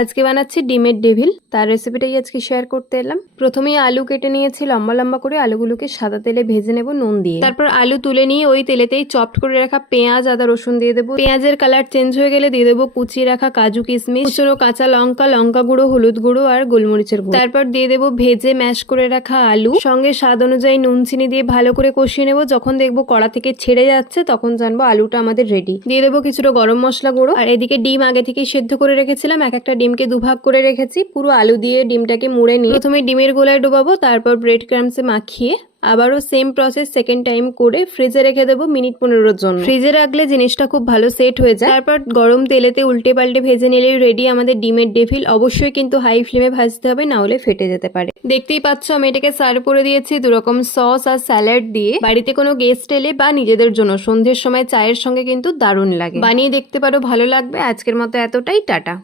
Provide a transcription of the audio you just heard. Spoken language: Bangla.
আজকে বানাচ্ছি ডিমের ডেভিল, তার রেসিপিটাই আজকে শেয়ার করতে এলাম। প্রথমেই আলু কেটে নিয়েছি লম্বা লম্বা করে, আলুগুলোকে সাদা তেলে ভেজে নেব নুন দিয়ে। তারপর আলু তুলে নিয়ে ওই তেলেতেই চপড করে রাখা পেঁয়াজ আদা রসুন দিয়ে দেবো। পেঁয়াজের কালার চেঞ্জ হয়ে গেলে দিয়ে দেবো কুচিয়ে রাখা কাজু কিশমিশ, কুচনো কাঁচা লঙ্কা, লঙ্কা গুঁড়ো, হলুদ গুঁড়ো আর গোলমরিচের গুঁড়ো। তারপর দিয়ে দেবো ভেজে ম্যাশ করে রাখা আলু, সঙ্গে স্বাদ অনুযায়ী নুন চিনি দিয়ে ভালো করে কষিয়ে নেবো। যখন দেখবো কড়া থেকে ছেড়ে যাচ্ছে তখন জানবো আলুটা আমাদের রেডি। দিয়ে দেবো কিছুটা গরম মশলা গুঁড়ো। আর এদিকে ডিম আগে থেকে সেদ্ধ করে রেখেছিলাম, একটা ডিমকে দুভাগ করে রেখেছি। পুরো আলু দিয়ে ডিমটাকে মুড়ে নিয়ে প্রথমে ডিমের গোলায় ডোবাবো, তারপর ব্রেড ক্রাম্বসে মাখিয়ে আবারও সেম প্রসেস সেকেন্ড টাইম করে ফ্রিজে রেখে দেবো মিনিট 15 জন্য। ফ্রিজে রাখলে জিনিসটা খুব ভালো সেট হয়ে যায়। তারপর গরম তেলেতে উল্টে পাল্টে ভেজে নিলেই রেডি আমাদের ডিমের ডেভিল। অবশ্যই কিন্তু হাই ফ্লেমে ভাজতে হবে, না হলে ফেটে যেতে পারে। দেখতেই পাচ্ছ আমি এটাকে সার্ভ করে দিয়েছি দুরকম সস আর স্যালাড দিয়ে। বাড়িতে কোনো গেস্ট এলে বা নিজেদের জন্য সন্ধ্যের সময় চায়ের সঙ্গে কিন্তু দারুণ লাগে। বানিয়ে দেখতে পারো, ভালো লাগবে। আজকের মতো এতটাই, টাটা।